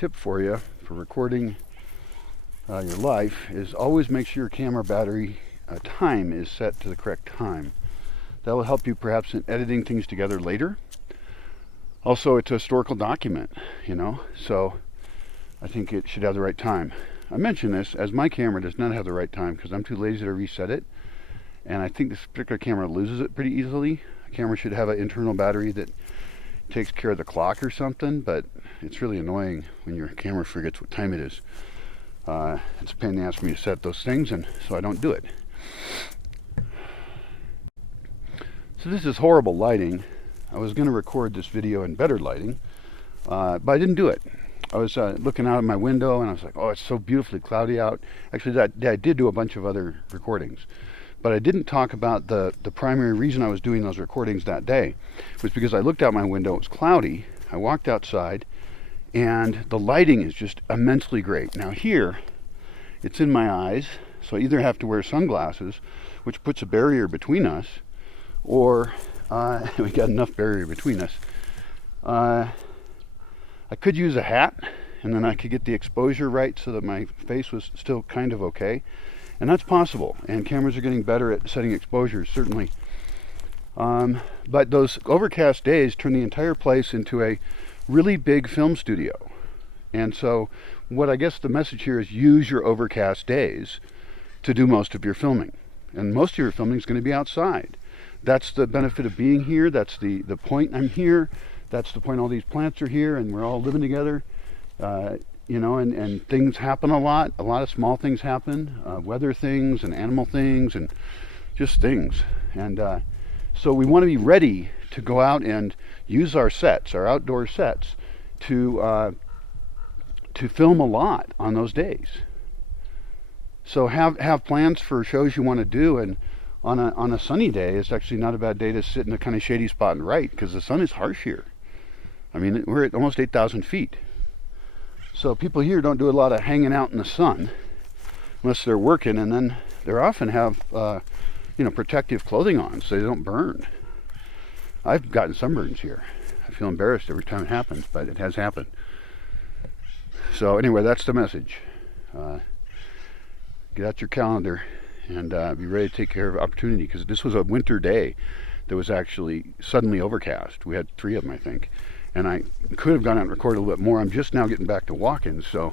tip for you for recording your life is always make sure your camera battery time is set to the correct time. That will help you perhaps in editing things together later. Also, it's a historical document, so I think it should have the right time. I mention this as my camera does not have the right time because I'm too lazy to reset it, and I think this particular camera loses it pretty easily. A camera should have an internal battery that takes care of the clock or something, but it's really annoying when your camera forgets what time it is. It's a pain in the ass for me to set those things, and so I don't do it. So this is horrible lighting. I was going to record this video in better lighting, but I didn't do it. I was looking out of my window and I was like, oh, it's so beautifully cloudy out. Actually, I did do a bunch of other recordings, but I didn't talk about the primary reason I was doing those recordings that day. It was because I looked out my window, it was cloudy, I walked outside, and the lighting is just immensely great. Now here, it's in my eyes, so I either have to wear sunglasses, which puts a barrier between us, or we got enough barrier between us. I could use a hat, and then I could get the exposure right so that my face was still kind of okay. And that's possible, and cameras are getting better at setting exposures, certainly. But those overcast days turn the entire place into a really big film studio. And so what I guess the message here is use your overcast days to do most of your filming. And most of your filming is going to be outside. That's the benefit of being here. That's the point I'm here. That's the point all these plants are here and we're all living together. And things happen a lot of small things happen, weather things and animal things and just things. And so we want to be ready to go out and use our sets, our outdoor sets, to film a lot on those days. So have plans for shows you want to do, and on a sunny day, it's actually not a bad day to sit in a kind of shady spot and write, because the sun is harsh here. I mean, we're at almost 8,000 feet. So people here don't do a lot of hanging out in the sun unless they're working, and then they often have protective clothing on so they don't burn. I've gotten sunburns here. I feel embarrassed every time it happens, but it has happened. So anyway, that's the message. Get out your calendar and be ready to take care of opportunity, because this was a winter day that was actually suddenly overcast. We had 3 of them, I think. And I could have gone out and recorded a little bit more. I'm just now getting back to walking, so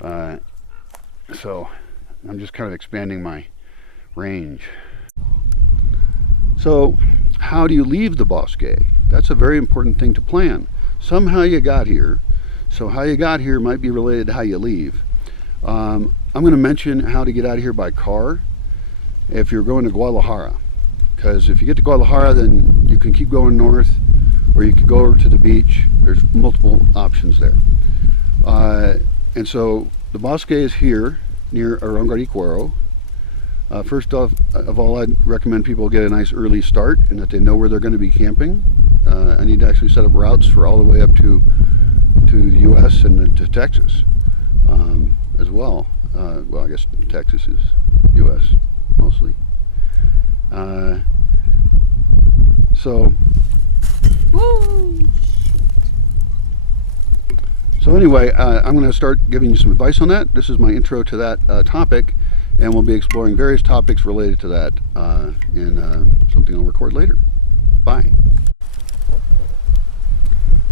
I'm just kind of expanding my range. So how do you leave the Bosque? That's a very important thing to plan. Somehow you got here, so how you got here might be related to how you leave. I'm going to mention how to get out of here by car if you're going to Guadalajara, because if you get to Guadalajara, then you can keep going north, or you could go over to the beach. There's multiple options there. And so the Bosque is here near Arangariguero. First off, of all, I'd recommend people get a nice early start and that they know where they're going to be camping. I need to actually set up routes for all the way up to the U.S. and to Texas as well. Well, I guess Texas is U.S. mostly. So anyway, I'm going to start giving you some advice on that. This is my intro to that topic, and we'll be exploring various topics related to that in something I'll record later. Bye.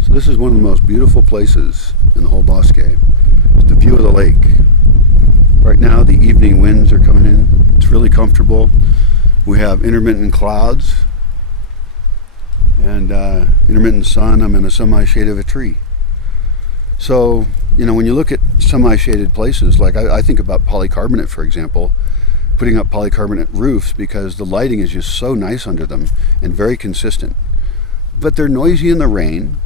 So this is one of the most beautiful places in the whole Bosque. It's the view of the lake. Right now the evening winds are coming in. It's really comfortable. We have intermittent clouds and intermittent sun. I'm in a semi-shade of a tree. So, when you look at semi-shaded places, like I think about polycarbonate, for example, putting up polycarbonate roofs because the lighting is just so nice under them and very consistent. But they're noisy in the rain.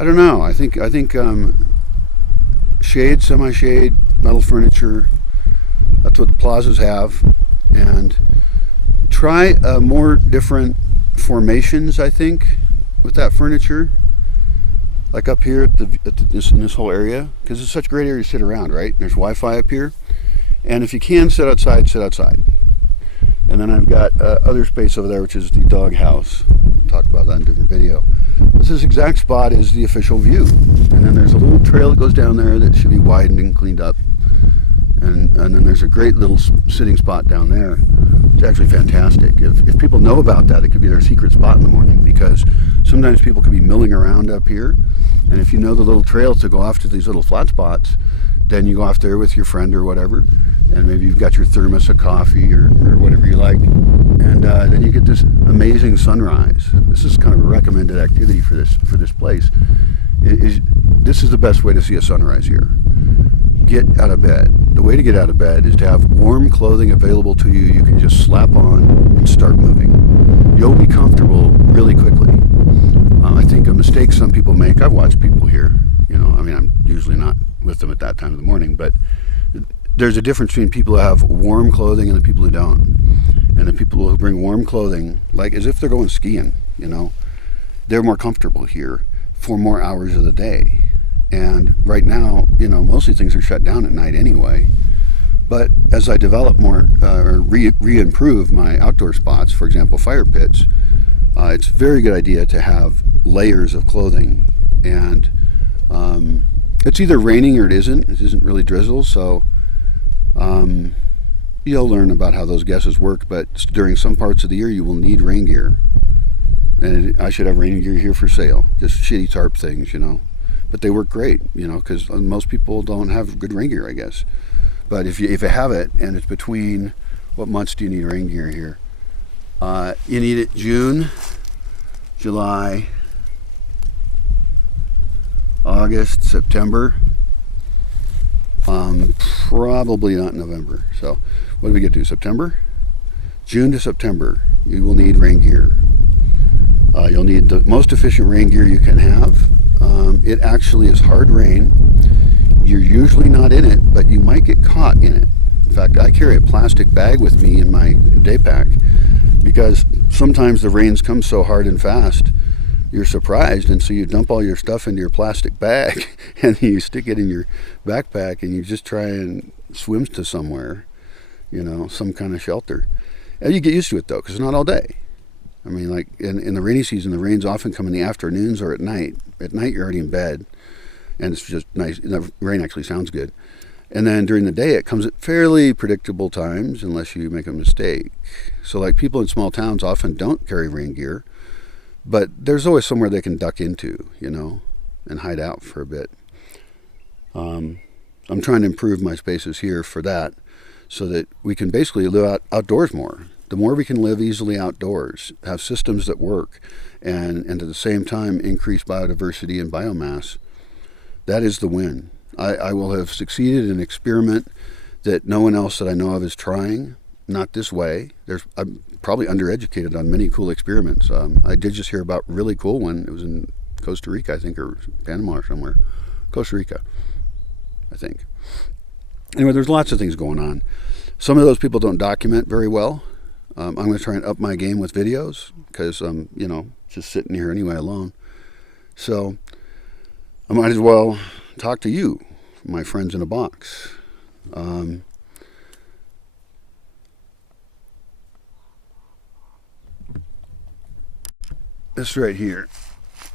I don't know. I think shade, semi-shade, metal furniture, that's what the plazas have. And try more different formations, I think, with that furniture. Like up here in this whole area, because it's such a great area to sit around, right? There's Wi-Fi up here. And if you can sit outside, sit outside. And then I've got other space over there, which is the dog house. I'll talk about that in a different video. This exact spot is the official view. And then there's a little trail that goes down there that should be widened and cleaned up. And then there's a great little sitting spot down there. It's actually fantastic. If people know about that, it could be their secret spot in the morning, because sometimes people could be milling around up here. And if you know the little trails to go off to these little flat spots, then you go off there with your friend or whatever, and maybe you've got your thermos of coffee or whatever you like, and then you get this amazing sunrise. This is kind of a recommended activity for this place. This is the best way to see a sunrise here. Get out of bed. The way to get out of bed is to have warm clothing available to you. You can just slap on and start moving. You'll be comfortable really quickly. I think a mistake some people make, I've watched people here, I mean, I'm usually not with them at that time of the morning, but there's a difference between people who have warm clothing and the people who don't. And the people who bring warm clothing, like as if they're going skiing, they're more comfortable here for more hours of the day. And right now, mostly things are shut down at night anyway. But as I develop more or re-improve my outdoor spots, for example, fire pits, it's a very good idea to have layers of clothing. And it's either raining or it isn't. It isn't really drizzle, so you'll learn about how those guesses work. But during some parts of the year, you will need rain gear. And I should have rain gear here for sale. Just shitty tarp things, But they work great, because most people don't have good rain gear, I guess. But if you have it, and it's between, what months do you need rain gear here? You need it June, July, August, September. Probably not November. So what do we get to? September? June to September, you will need rain gear. You'll need the most efficient rain gear you can have. It actually is hard rain. You're usually not in it, but you might get caught in it. In fact, I carry a plastic bag with me in my day pack, because sometimes the rains come so hard and fast, you're surprised, and so you dump all your stuff into your plastic bag and you stick it in your backpack and you just try and swim to somewhere, some kind of shelter. And you get used to it though, because it's not all day. I mean, like in the rainy season, the rains often come in the afternoons or at night. At night, you're already in bed, and it's just nice. The rain actually sounds good. And then during the day, it comes at fairly predictable times, unless you make a mistake. So like people in small towns often don't carry rain gear, but there's always somewhere they can duck into, and hide out for a bit. I'm trying to improve my spaces here for that, so that we can basically live outdoors more. The more we can live easily outdoors, have systems that work, and at the same time increase biodiversity and biomass, that is the win. I will have succeeded in an experiment that no one else that I know of is trying. Not this way. I'm probably undereducated on many cool experiments. I did just hear about a really cool one. It was in Costa Rica, I think, or Panama or somewhere. Costa Rica, I think. Anyway, there's lots of things going on. Some of those people don't document very well. I'm going to try and up my game with videos, because I'm, just sitting here anyway alone. So I might as well talk to you, my friends in a box. This right here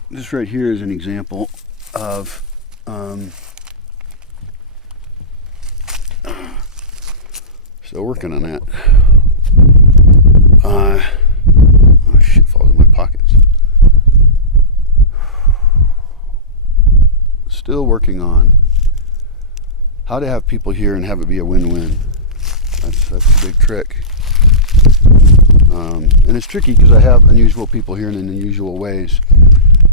is an example of still working on that. Oh shit, falls in my pockets. Still working on how to have people here and have it be a win-win. That's the big trick. And it's tricky because I have unusual people here in unusual ways.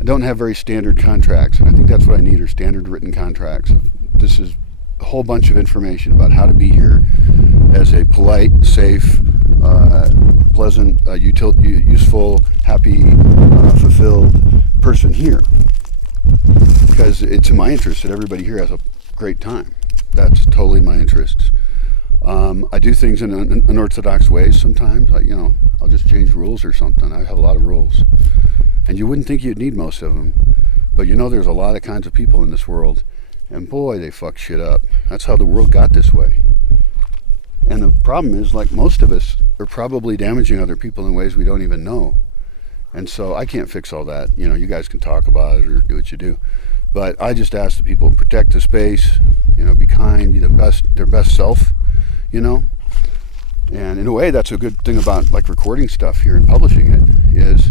I don't have very standard contracts, and I think that's what I need, are standard written contracts. This is a whole bunch of information about how to be here as a polite, safe, pleasant, useful, happy, fulfilled person here. Because it's in my interest that everybody here has a great time. That's totally my interest. I do things in unorthodox ways sometimes. I'll just change rules or something. I have a lot of rules. And you wouldn't think you'd need most of them. But there's a lot of kinds of people in this world. And boy, they fuck shit up. That's how the world got this way. And the problem is, like most of us are probably damaging other people in ways we don't even know. And so I can't fix all that. You know, you guys can talk about it or do what you do. But I just ask the people, protect the space, you know, be kind, be their best self, you know. And in a way, that's a good thing about like recording stuff here and publishing it is,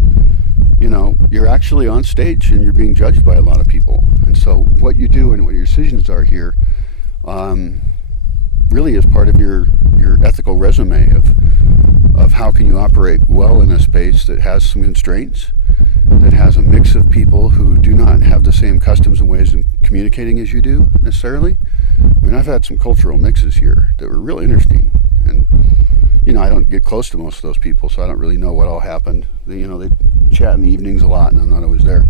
you know, you're actually on stage and you're being judged by a lot of people. And so what you do and what your decisions are here really is part of your ethical resume of how can you operate well in a space that has some constraints, that has a mix of people who do not have the same customs and ways of communicating as you do necessarily. I mean, I've had some cultural mixes here that were real interesting, and you know, I don't get close to most of those people, so I don't really know what all happened. You know, they chat in the evenings a lot, and I'm not always there.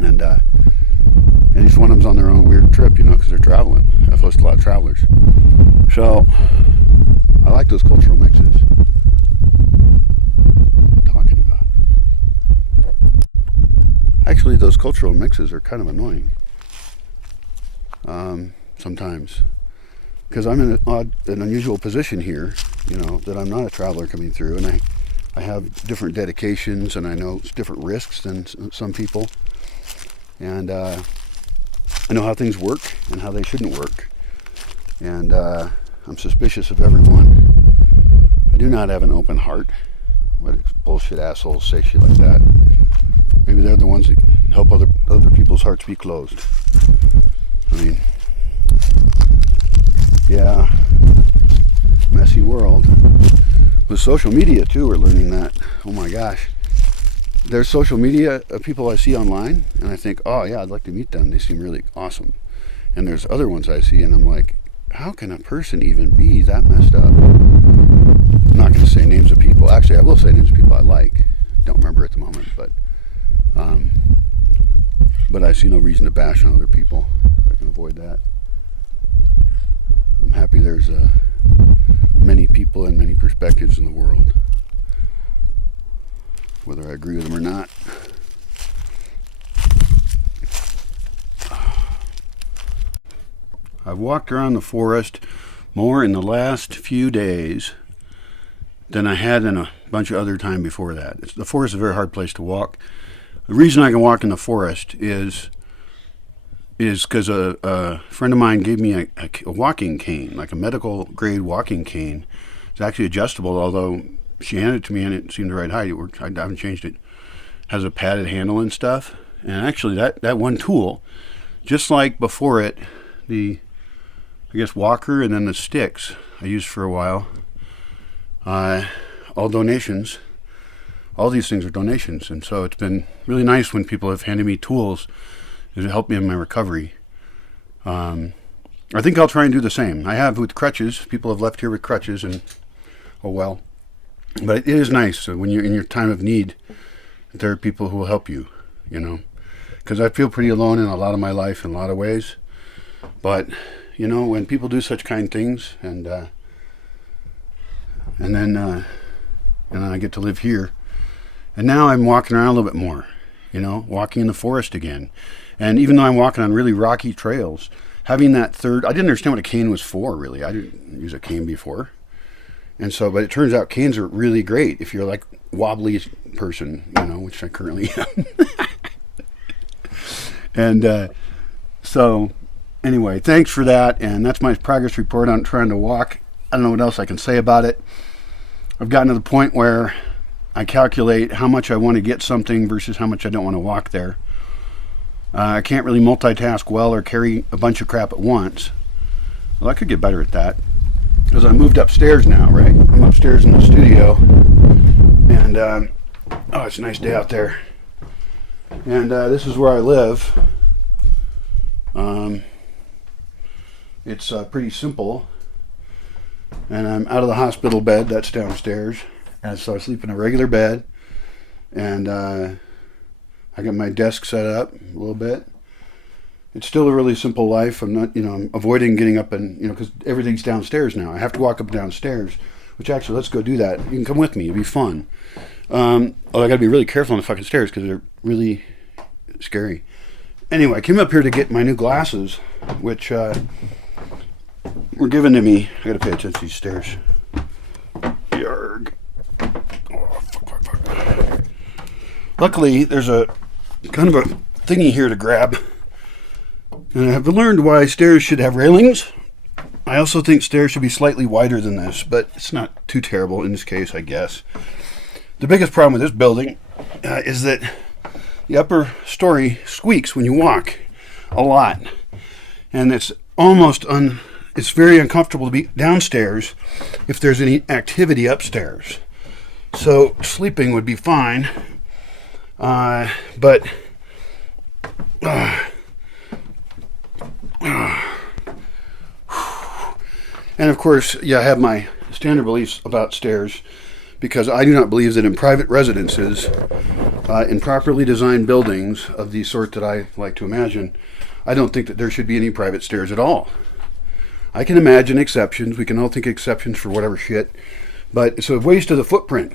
And each one of them's on their own weird trip, you know, because they're traveling. I've hosted a lot of travelers. So, I like those cultural mixes. What am I talking about? Actually, those cultural mixes are kind of annoying. Sometimes. Because I'm in an unusual position here, you know, that I'm not a traveler coming through, and I have different dedications, and I know different risks than some people. And I know how things work and how they shouldn't work. And I'm suspicious of everyone. I do not have an open heart. What bullshit assholes say shit like that? Maybe they're the ones that help other people's hearts be closed. I mean, yeah, messy world. With social media too, we're learning that. Oh my gosh. There's social media people I see online, and I think, oh yeah, I'd like to meet them. They seem really awesome. And there's other ones I see, and I'm like, how can a person even be that messed up? I'm not going to say names of people. Actually, I will say names of people I like. Don't remember at the moment, but I see no reason to bash on other people. I can avoid that. I'm happy there's many people and many perspectives in the world, whether I agree with them or not. I've walked around the forest more in the last few days than I had in a bunch of other time before that. The forest is a very hard place to walk. The reason I can walk in the forest is because a friend of mine gave me a walking cane, like a medical grade walking cane. It's actually adjustable, although she handed it to me and it seemed the right height. I haven't changed it. Has a padded handle and stuff. And actually that one tool, just like before it, the, I guess, walker and then the sticks I used for a while, all donations. All these things are donations. And so it's been really nice when people have handed me tools to help me in my recovery. I think I'll try and do the same. I have with crutches. People have left here with crutches, and oh well. But it is nice when you're in your time of need, there are people who will help you, you know. Because I feel pretty alone in a lot of my life in a lot of ways. But, you know, when people do such kind things, and then I get to live here. And now I'm walking around a little bit more, you know, walking in the forest again. And even though I'm walking on really rocky trails, having that third, I didn't understand what a cane was for, really. I didn't use a cane before. And so, but it turns out canes are really great if you're like wobbly person, you know, which I currently am. And so anyway, thanks for that. And that's my progress report on trying to walk. I don't know what else I can say about it. I've gotten to the point where I calculate how much I want to get something versus how much I don't want to walk there. I can't really multitask well or carry a bunch of crap at once. Well, I could get better at that. Because I moved upstairs now, right? I'm upstairs in the studio. And, oh, it's a nice day out there. And this is where I live. It's pretty simple. And I'm out of the hospital bed. That's downstairs. And so I sleep in a regular bed. And I got my desk set up a little bit. It's still a really simple life. I'm not, you know, I'm avoiding getting up and, you know, because everything's downstairs now. I have to walk up and downstairs, which actually, let's go do that. You can come with me. It'll be fun. Although I got to be really careful on the fucking stairs because they're really scary. Anyway, I came up here to get my new glasses, which were were given to me. I gotta pay attention to these stairs. Yarg. Oh, fuck. Luckily, there's a kind of a thingy here to grab. And I have learned why stairs should have railings. I also think stairs should be slightly wider than this, but it's not too terrible in this case, I guess. The biggest problem with this building is that the upper story squeaks when you walk a lot. And it's it's very uncomfortable to be downstairs if there's any activity upstairs. So sleeping would be fine, but and of course, yeah, I have my standard beliefs about stairs, because I do not believe that in private residences, in properly designed buildings of the sort that I like to imagine, I don't think that there should be any private stairs at all. I can imagine exceptions. We can all think exceptions for whatever shit, but it's a waste of the footprint.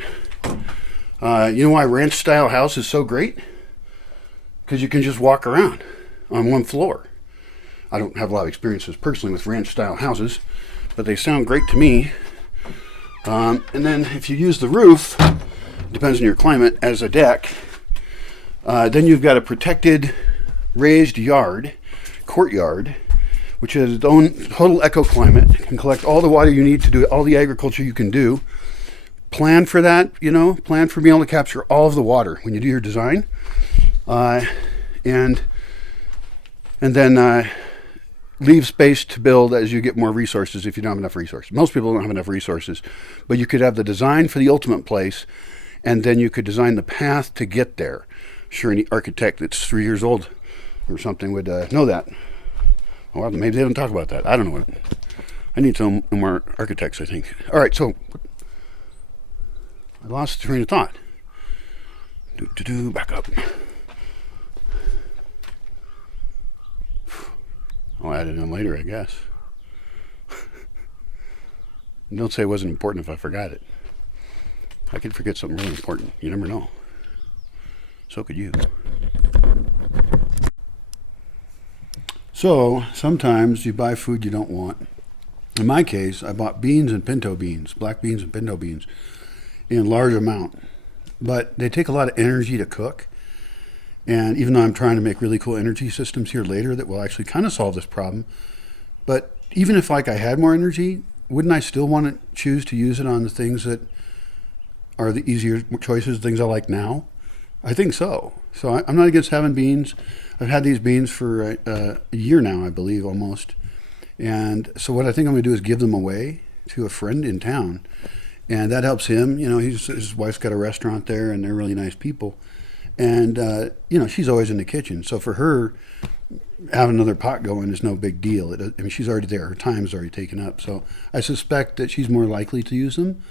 You know why ranch style house is so great? Because you can just walk around on one floor. I don't have a lot of experiences personally with ranch style houses, but they sound great to me. And then if you use the roof, depends on your climate, as a deck, then you've got a protected raised courtyard, which has its own total ecoclimate. It can collect all the water you need to do all the agriculture you can do. Plan for that, plan for being able to capture all of the water when you do your design. And then leave space to build as you get more resources if you don't have enough resources. Most people don't have enough resources, but you could have the design for the ultimate place, and then you could design the path to get there. Sure, any architect that's 3 years old or something would know that. Well, maybe they don't talk about that. I don't know. I need some more architects, I think. All right, so I lost the train of thought. Back up. I'll add it in later, I guess. Don't say it wasn't important if I forgot it. I could forget something really important. You never know. So could you. So, sometimes you buy food you don't want. In my case, I bought beans and pinto beans, black beans and pinto beans, in large amount. But they take a lot of energy to cook. And even though I'm trying to make really cool energy systems here later that will actually kind of solve this problem, but even if I had more energy, wouldn't I still want to choose to use it on the things that are the easier choices, things I like now? I think so. So I'm not against having beans. I've had these beans for a year now, I believe, almost. And so what I think I'm going to do is give them away to a friend in town. And that helps him. His wife's got a restaurant there, and they're really nice people. And, she's always in the kitchen. So for her, having another pot going is no big deal. She's already there. Her time's already taken up. So I suspect that she's more likely to use them.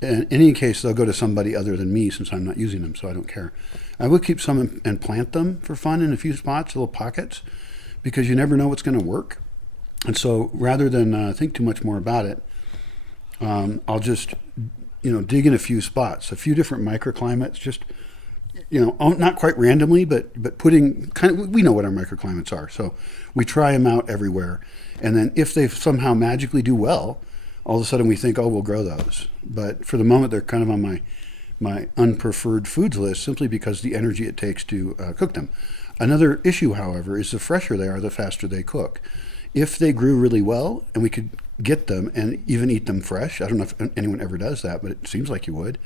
And in any case, they'll go to somebody other than me since I'm not using them, so I don't care. I would keep some and plant them for fun in a few spots, little pockets, because you never know what's going to work. And so rather than think too much more about it, I'll just, dig in a few spots, a few different microclimates, just not quite randomly, but putting we know what our microclimates are. So we try them out everywhere. And then if they somehow magically do well, all of a sudden we think, we'll grow those. But for the moment, they're kind of on my unpreferred foods list simply because the energy it takes to cook them. Another issue, however, is the fresher they are, the faster they cook. If they grew really well and we could get them and even eat them fresh, I don't know if anyone ever does that, but it seems like you would,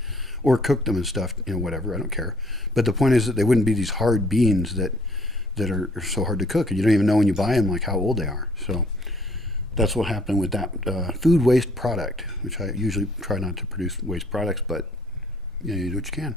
or cook them and stuff, whatever, I don't care. But the point is that they wouldn't be these hard beans that are so hard to cook, and you don't even know when you buy them like how old they are. So that's what happened with that food waste product, which I usually try not to produce waste products, but you do what you can.